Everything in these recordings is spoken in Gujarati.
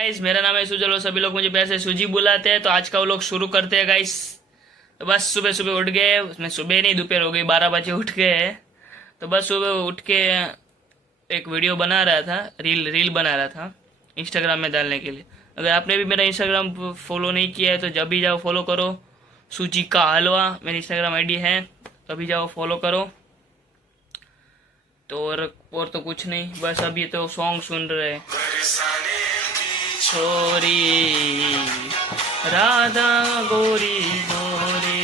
गाइस मेरा नाम है सुजल और सभी लोग मुझे प्यार से सूजी बुलाते हैं। तो आज का वो लोग शुरू करते हैं गाइस। तो बस सुबह सुबह उठ गए, उसमें सुबह नहीं दोपहर हो गई, 12 बजे उठ गए हैं। तो बस सुबह उठ के एक वीडियो बना रहा था, रील बना रहा था इंस्टाग्राम में डालने के लिए। अगर आपने भी मेरा इंस्टाग्राम फॉलो नहीं किया है तो जब भी जाओ फॉलो करो, सूजी का हलवा मेरी इंस्टाग्राम आईडी है, तभी जाओ फॉलो करो। तो और तो कुछ नहीं, बस अभी तो सॉन्ग सुन रहे हैं। छोरी राधा गोरी गोरी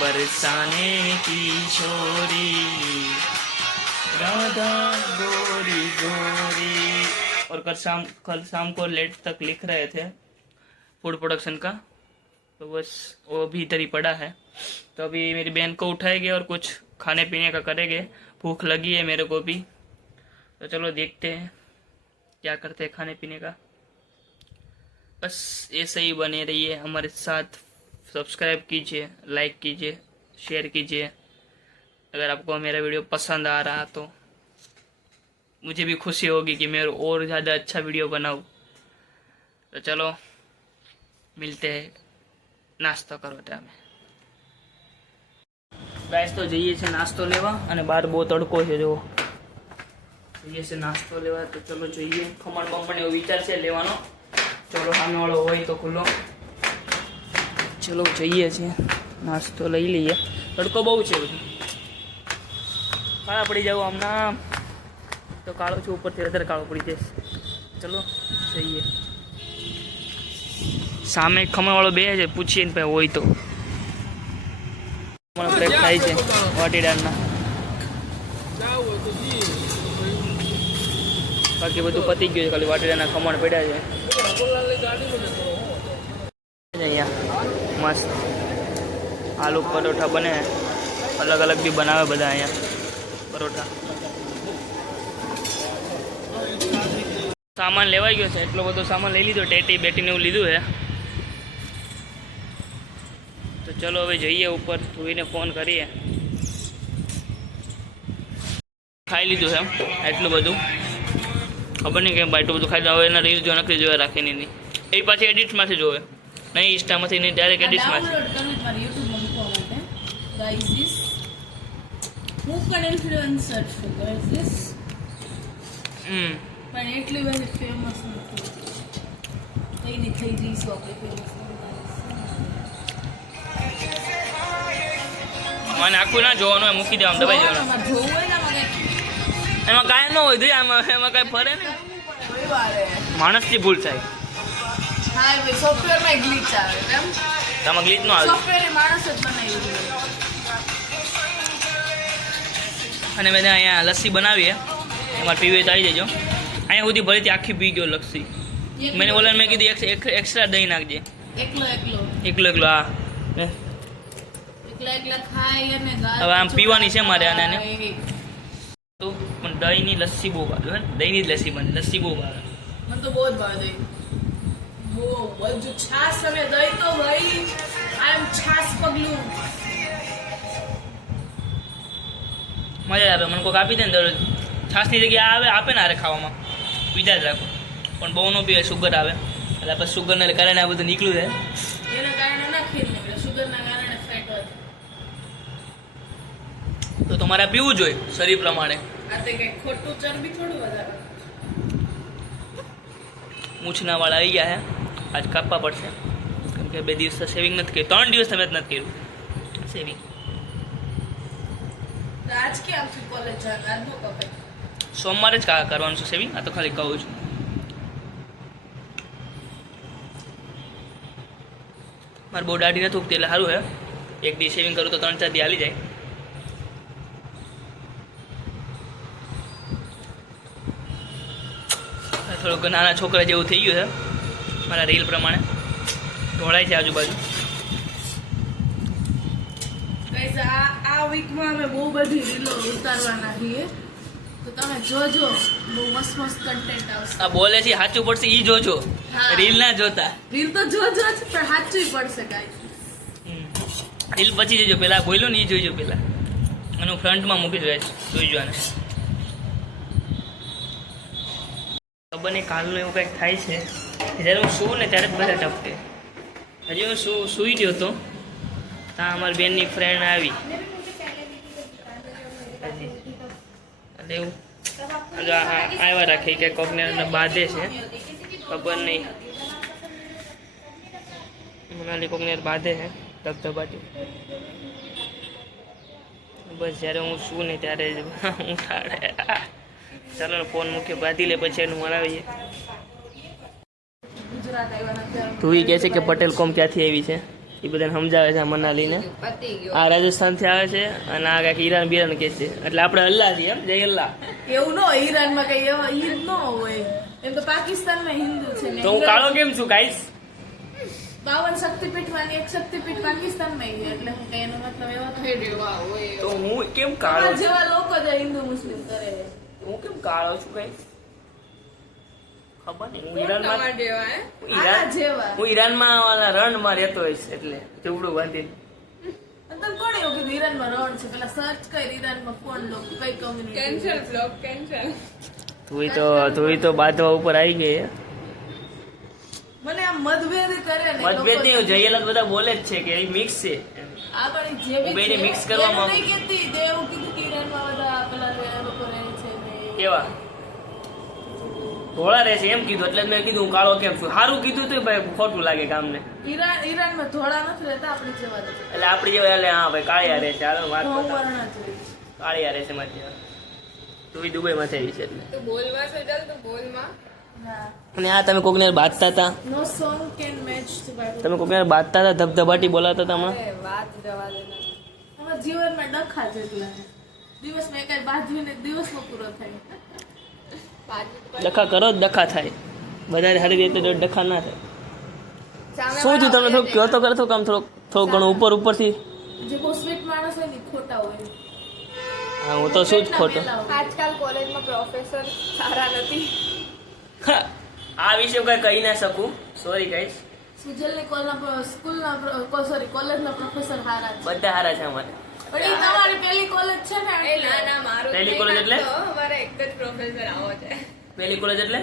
बरसाने की छोरी राधा गोरी गोरी। और कल शाम को लेट तक लिख रहे थे फूड प्रोडक्शन का, तो बस वो भी इधर ही पड़ा है। तो अभी मेरी बहन को उठाएंगे और कुछ खाने पीने का करेंगे, भूख लगी है मेरे को भी। तो चलो देखते हैं क्या करते हैं खाने पीने का। बस ऐसे ही बने रहिए हमारे साथ, सब्सक्राइब कीजिए, लाइक कीजिए, शेयर कीजिए। अगर आपको मेरा वीडियो पसंद आ रहा तो मुझे भी खुशी होगी कि मैं और ज़्यादा अच्छा वीडियो बनाऊँ। तो चलो मिलते हैं, नाश्ता करो टाइम गाइस। तो જઈએ છે નાસ્તો લેવા અને બહાર બહુ તડકો છે, જો જઈએ છે નાસ્તો લેવા। તો ચલો જોઈએ, ખમણ બમણ એવો વિચાર છે લેવાનો। ચલો સામેવાળો હોય તો ખુલ્લો, ચલો જઈએ છે નાસ્તો લઈ લઈએ। તડકો બહુ છે, બધું કાળા પડી જાવ હમણાં, તો કાળો છું ઉપરથી વધારે કાળો પડી જશે। ચલો જઈએ। સામે ખમણવાળો બે છે, પૂછીએ ને ભાઈ હોય તો। બ્રેક થાય છે વાટીડાળના, બાકી બધું પતી ગયું છે, ખાલી વાટીડાના ખમણ પડ્યા છે। અહીંયા મસ્ત આલુ પરોઠા બને, અલગ અલગ બી બનાવે બધા અહીંયા પરોઠા। સામાન લેવાઈ ગયો છે, એટલો બધો સામાન લઈ લીધો, ટેટી બેટીને એવું લીધું છે। તો ચલો હવે જઈએ ઉપર, ધોઈને ફોન કરીએ। ખાઈ લીધું છે એટલું બધું, ખબર નહીં કેમ એટલું બધું ખાઈ લીધું। હવે એના રીલ જો નકરી જોયા રાખીને નહીં, એ પાછી એડિટ્સમાંથી જોવે, નહીં ઇન્સ્ટામાંથી નહીં, ડાયરેક્ટ એડિટ્સમાંથી। પણ એટલી બધી ફેમસ નથી, કઈની થઈ જઈશું આપણે ફેમસ। મને આખું ના જોવાનું હોય, મૂકી દેવાનું, દબાઈ દેવાનું, જોવું હોય ને એમાં કાંઈ ન હોય, એમાં કાંઈ ફરે ને, માણસથી ભૂલ થાય। હા ભાઈ, સોફ્ટવેરમાં ગ્લિચ આવે, એમ આમાં ગ્લિચ ન આવે, સોફ્ટવેર માણસ જ બનાવ્યું છે। અને મેં અહીંયા લસ્સી બનાવી છે, એમાં પીવી તો આવી જજો। અહીંયા સુધી ભરીથી આખી પી ગયો લસ્સી। મેં ઓલાને મેં કીધું એક્સ્ટ્રા દહીં નાખજે, એકલો એકલો એકલો। હા એકલા ખાઈ અને હવે આમ પીવાની છે મારે આને, તો પણ દહીંની લસ્સી બહુ ભાવે, દહીંની જ લસ્સી બને, લસ્સી બહુ ભાવે મને તો બહુ જ ભાવે દહીં, બહુ બધું છાસ અને દહીં તો ભાઈ આમ છાસ પગલું મજા આવે। મને કોઈક આપી દે ને દરરોજ, છાસની જગ્યાએ આવે આપે ને અરે ખાવામાં, પીધા જ રાખો, પણ બહુ ન પીવાય, શુગર આવે, એટલે આપણે શુગરને કારણે આ બધું નીકળ્યું છે, એના કારણે ના ખીર નીકળે, શુગરના કારણે ફેટ વધે। તો તમારે પીવું જોઈએ શરીર પ્રમાણે। આ તે કઈ ખોટું ચરબી થોડું વધારે। મૂછના વાળ આવી ગયા છે, આજ કાપવા પડશે, કેમ કે 2 દિવસ સેવિંગ નથી કર્યું, 3 દિવસ તમે નથી કર્યું સેવિંગ। આજ કે આમ કોલેજ આજનો કપાય, સોમવારે જ કરવાનું છે સેવિંગ, આ તો ખાલી કહું છું। મારે બહુ દાઢી નથી ઉગતી એટલે સારું છે, એક દી સેવિંગ કરું તો 3-4 દી હાલી જાય। થોડુંક નાના છોકરા જેવું થઈ ગયું છે મારા રીલ પ્રમાણે, ઢોળાય છે આજુબાજુ। ગાઈસ આ વીકમાં અમે બહુ બધી રીલો ઉતારવાના છીએ, તો તમે જોજો, બહુ મસ્ત મસ્ત કન્ટેન્ટ આવશે। આ બોલે છે સાચું પડશે, ઈ જોજો, રીલ ના જોતા। રીલ તો જોજો જ, પણ સાચું પડશે ગાઈસ। રીલ પછી જોજો, પેલા બોલ્યો ને ઈ જોઈજો પેલા, અને ફ્રન્ટમાં મૂકી દઈશ, જોઈજો આને। ખબર નહીં કાલનું એવું કંઈક થાય છે. જ્યારે હું સૂવું ને ત્યારે જ બધા ટપકે. હજી હું સૂઈ ગયો હતો ત્યાં અમારી બેનની ફ્રેન્ડ આવી હજી એટલે એવું આવ્યા રાખી કે કોકને બાંધે છે ખબર નહીં. મનાલી કોકને બાંધે છે ધબધબાટી. બસ જ્યારે હું શું ને ત્યારે જ ઉઠાડે. ચાલો ફોન મૂક્યો બાંધી લે પછી એનું મળાવીએ. ગુજરાત આવ્યા નથી. તું એ કહે છે કે પટેલ કોમ ક્યાંથી આવી છે એ બધાને સમજાવે છે મનાલીને. આ રાજસ્થાનથી આવે છે અને આ કાંઈક ઈરાન બીરાન કે છે એટલે આપણે અલ્લાહ છીએ એમ જય અલ્લાહ. એવું ન હોય ઈરાનમાં કઈ એવા ઈદ ન હોય. એમ તો પાકિસ્તાનમાં હિન્દુ છે ને તો હું કાળો કેમ છું ગાઈસ? 52 શક્તિપીઠમાંની એક શક્તિપીઠ પાકિસ્તાનમાં છે એટલે હું કઈ એનો મતલબ એવો હોય. તો હું કેમ કાળો તમારા છું? જેવા લોકો જ હિન્દુ મુસ્લિમ કરે. હું કેમ કાળો છું ગાઈસ? ખબર નહીં. હું ઈરાનમાં આના જેવા હું ઈરાનમાં ઓલા રણમાં રહેતો હોઈશ એટલે ચૂપડું બાંધીને. તને કોણ એવું કીધું ઈરાનમાં રણ છે? પેલા સર્ચ કર ઈરાનમાં કોણ લોકો કઈ કમ્યુનિટી. તું તો બાંધવા ઉપર આવી ગઈ. મને આમ મતભેદ કરે ને મતભેદ નહીં, જયેલા બધા બોલે જ છે કે એ મિક્સ છે. આ પણ જે બી બેને છે, mix કરવા એવું માંગુ. નહીં કહેતી. દેવ કીધું કે ઈરાનમાં બધા પેલા લોકો રહે છે ને. કેવા ધોળા રહેશે એમ કીધું એટલે મેં કીધું હું કાળો કેમ છું. સારું કીધું તો ભાઈ ખોટું લાગે કામને. ઈરાનમાં ધોળા નથી રહેતા આપણી જેવા જ છે. એટલે આપડી જેવા એટલે હા ભાઈ કાળિયા રહેશે. હાલો વાત ઘઉં બતાવો. વર્ણા છે. કાળિયા રહેશે મારી તું દુબઈ માં થઈ છે એટલે. હા. અને આ તમે કોકને બાંધતા હતા, No song can match the Bible. તમે કોકને બાંધતા હતા ધબધબાટી બોલાતા હતા હમણાં. અમારા જીવનમાં ડખા જેટલા છે. દિવસમાં એક બાંધવીને દિવસમાં પૂરો થાય. ડખા કરો જ ડખા થાય. વધારે સારી રીતે તો ડખા ના થાય. શું થયું તમને થોડુંક કહો તો કરો કામ થોડું ઘણું ઉપરથી. જે બહુ સ્વીટ માણસ હોય ને ઈ ખોટા હોય. હા હું તો શું જ ખોટો. આજકાલ કોલેજમાં પ્રોફેસર સારા નથી. હા, આ વિશે કઈ કહી ના શકું, સોરી ગાઈસ. સુજલની કોલેજના પ્રોફેસર હારા છે. બધા હારા છે અમારે. પણ ઈ તમારી પેલી કોલેજ છે ને એટલે. ના મારું પહેલી નહીં કોલેજ એટલે? લાગતો. અમારે એક જ પ્રોફેસર આવો છે. પેલી કોલેજ એટલે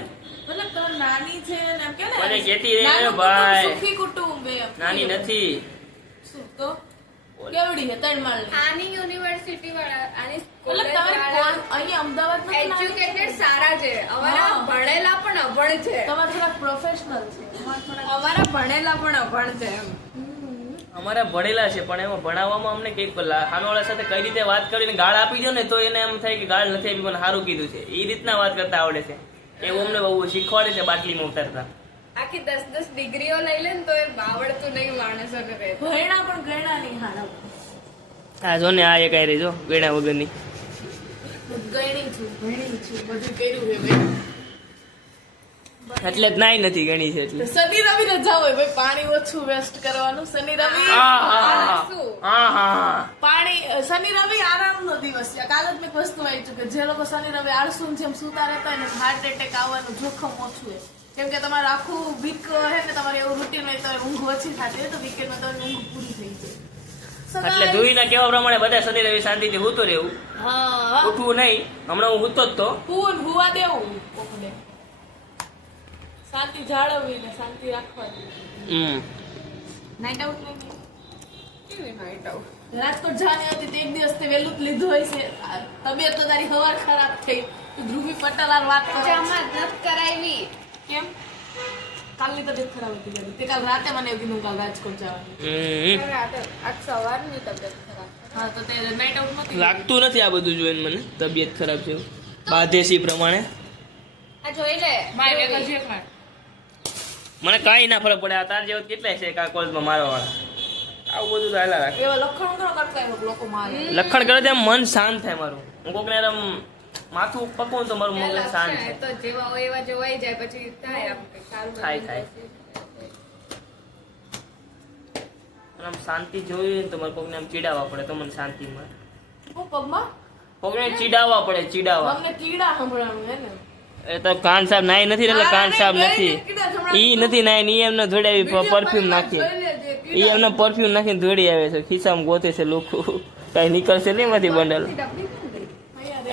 મતલબ તમારી નાની છે ને એમ કે ને મને કહેતી રહે નાનું ભાઈ. કુટુંબ, સુખી કુટુંબ એમ. નાની નથી. શું તો કેવડી છે? 3 માળની. આની યુનિવર્સિટી વાળા આની મતલબ કોલેજ તમે વાળા અહીંયા અમદાવાદમાં તો નાની છે. એજ્યુકેટેડ સારા છે. અમારા હા. ભણેલા પણ અભણ છે. તમારે થોડાક પ્રોફેશનલ છે. તમારે થોડાક અમારા ભણેલા પણ અભણ છે એમ. અમારા ભણેલા છે પણ એમાં ભણાવવામાં અમને કઈક હાનવાળા સાથે કઈ રીતે વાત કરીને ગાળ આપી દો ને તો એને એમ થાય કે ગાળ નથી આપી મને સારું કીધું છે એ રીતના વાત કરતા આવડે છે. એવું અમને બહુ શીખવાડે છે બાટલીમાં ઉતરતા. આખી 10 ડિગ્રીઓ લઈ લે ને તો એ આવડતું નહીં માણસોને રહે. ભણ્યા પણ ગયણા નહીં હારા. હા જો ને આ એક આઈ રહી જો ગયણા વગરની. ગયણી છું, ભણી છું, બધું કર્યું છે ભાઈ. એટલે જ નાઈ નથી ગણી છે એટલે. શનિ રવિ રજા હોય ભાઈ, પાણી ઓછું વેસ્ટ કરવાનું. શનિ રવિ પાણી, શનિ રવિ આરામનો દિવસ છે. કાલે જ મેં એક વસ્તુ વાંચ્યું કે જે લોકો શનિ રવિ આળસુ જેમ સુતા રહેતા હોય ને હાર્ટ એટેક આવવાનું જોખમ ઓછું છે. કેમ કે તમારે આખું વીક હે ને તમારે એવું રૂટીન હોય તો ઊંઘ ઓછી થતી હોય તો વીકેન્ડમાં તમારી ઊંઘ પૂરી થઈ જાય. એટલે ધોઈના કેવા પ્રમાણે બધા શનિ રવિ શાંતિથી સૂતો રહેવું, હા, ઉઠવું નહીં. હમણાં હું સૂતો જ તો. હુવા દેવું કોકને. શાંતિ જાળવવી ને શાંતિ રાખવાની. નાઇટ આઉટ નહીં. કેવી night out? રાજકોટ જવાની હતી તે એક દિવસ તે વહેલું જ લીધું હોય છે. તબિયત તો તારી હવાર ખરાબ થઈ. તું ધ્રુવી પટેલ હારે વાત કરે છે. જમા જ નથી કરાવી. કેમ? કાલની તબિયત ખરાબ હતી તારી. તે કાલ રાતે મને એવું કીધું કાલ રાજકોટ જવાનું. રાતે આજ સવારની તબિયત ખરાબ. હા તો તે નાઇટ આઉટ નથી. લાગતું નથી આ બધું જોઈને મને તબિયત ખરાબ છે એવું. બાધેસી પ્રમાણે આ જોઈ લે. બાય બે કરજે એક વાર. મને કાંઈ ના ફરક પડે. આ તાર જેવો કેટલાય છે કા કોલેજમાં મારવા વાળા. આવું બધું તો હાલા રાખે. એવા લખણ કરો કરતા હોય લોકો મારે. લખણ કરે તેમ મન શાંત થાય મારું. હું કોકને આમ માથું પકવું તો મારું મગજ શાંત લક્ષણ થાય. તો જેવા હોય એવા જોવાઈ જાય પછી થાય આમ કંઈક સારું થાય, થાય. અને આમ શાંતિ જોઈએ ને તો મારે કોકને આમ ચીડાવવા પડે તો મને શાંતિ મળે. હું પગમાં કોકને ચીડાવવા પડે, ચીડાવવા. અમને કીડા સંભળાવું હે ને. એ તો કાન સાહેબ નાઈ નથી એટલે કાન સાહેબ નથી. ઈ નથી નાઈ ઈ એમને ધોડાવી પરફ્યુમ નાખી. ઈ એમને પરફ્યુમ નાખીને ધોડી આવે છે. ખિસ્સામાં ગોતે છે લોકો. કઈ નીકળશે નહીં એમાંથી બંડલ.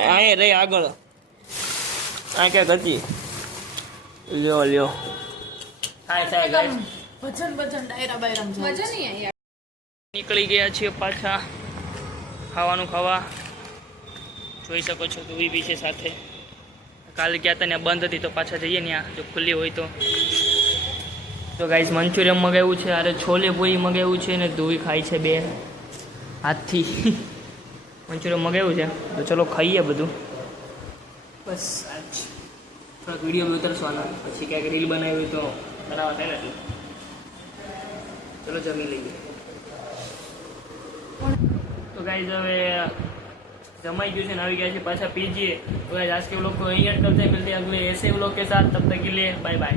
અહીંયા રહી આગળ. આ ક્યાંક હતી. લ્યો લ્યો થાય થાય guys. ભજન ભજન ડાયરા બાયરામ મજા નહીં આવી યાર. નીકળી ગયા છીએ પાછા ખાવાનું ખાવા. જોઈ શકો છો દૂધી બી છે સાથે. કાલે ગયા હતા ત્યાં બંધ હતી તો પાછા જઈએ ત્યાં જો ખુલ્લી હોય તો ગાઈસ મંચુરિયન મગાવ્યું છે, અરે છોલે પૂરી મગાવ્યું છે ને દૂધી ખાઈ છે બે હાથથી. મંચુરિયન મગાવ્યું છે તો ચલો ખાઈએ બધું. બસ આજ થોડાક વિડીયો ઉતરશવાના, પછી ક્યાંક રીલ બનાવી તો કરાવવા થાય ને એટલે ચલો જમી લઈએ. तो गाइस હવે जमाई गई से આવી ગયા છે પાછા પીજીએ. तो गाइस आज के व्लॉग को यहीं एंड करते हैं, मिलते हैं अगले ऐसे व्लॉग के साथ, तब तक के लिए बाय बाय.